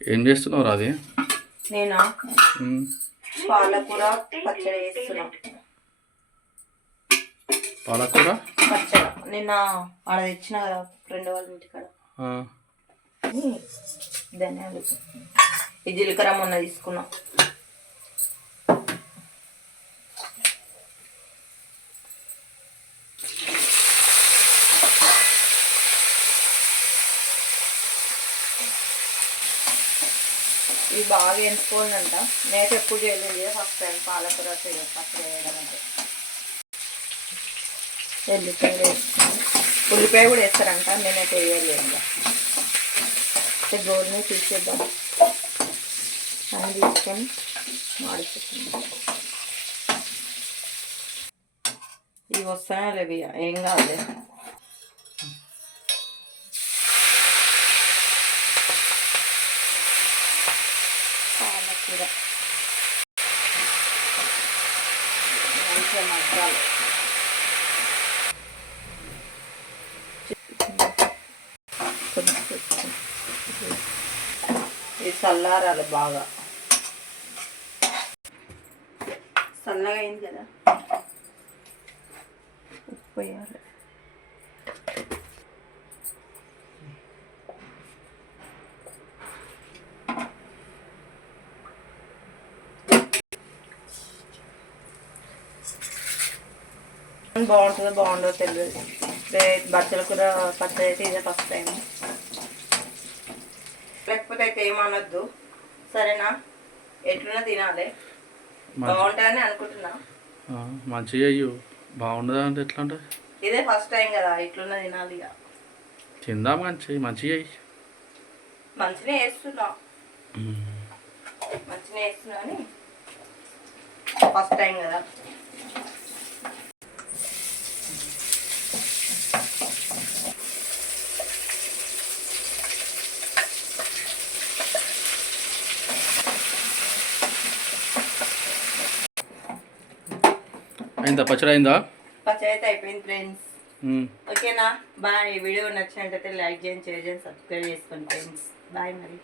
ఏం చేస్తున్నావు అది? నేనా పాలకూర పచ్చడి వేస్తున్నా. పాలకూర పచ్చడి నిన్న ఆడ తెచ్చిన కదా ఫ్రెండ్ వాళ్ళ ఇంటికాడ. ధనియాలు ఈ జీలకర్ర మొన్న తీసుకున్నా. ఇది బాగా ఎంచుకోండి. నేనైతే ఎప్పుడు చేయలేదు, ఫస్ట్ టైం పాలకూర పచ్చడి వేయడం అంటే. ఎల్లిపాయ వేస్తాను, ఉల్లిపాయ కూడా వేస్తారంట, నేనైతే వేయలేదు. గోల్ని తీసేద్దాం, అని తీసుకొని మాడిపోతుంది. ఇవి వస్తానే లేవి, ఏం కావాలి. పాలకూర మంచిగా మగ్గాలి. ఇది చల్లారాలి, బాగా చల్లగా అయింది కదా. ఉప్పు వేయాలి. బాగుంటుందో బాగుండదో తెలియదు. బచ్చల కూర పచ్చడి అయితే ఇదే ఫస్ట్ టైం. లేకపోతే అయితే ఏమనొద్దు, సరేనా? ఎట్లున్నా తినాలి, బాగుంటుందని అనుకుంటున్నా. మంచిగా అయ్యో, బాగుండదా అంటే ఎట్లా అంటే? ఇదే ఫస్ట్ టైం కదా, ఇట్లున్నా తినాలి. ఇక తిందా మంచిగా మంచిగా అయ్యి మంచిగా వేస్తున్నా, మంచిగా వేస్తున్నా అని ఫస్ట్ టైం కదా. అయిందా పచ్చడి? అయిందా? పచ్చడి అయితే అయిపోయింది ఫ్రెండ్స్. ఓకేనా? బాయ్. వీడియో నచ్చినట్టయితే లైక్ చేయండి, షేర్ చేయండి, సబ్స్క్రైబ్ చేసుకోండి ఫ్రెండ్స్. బాయ్ మరి.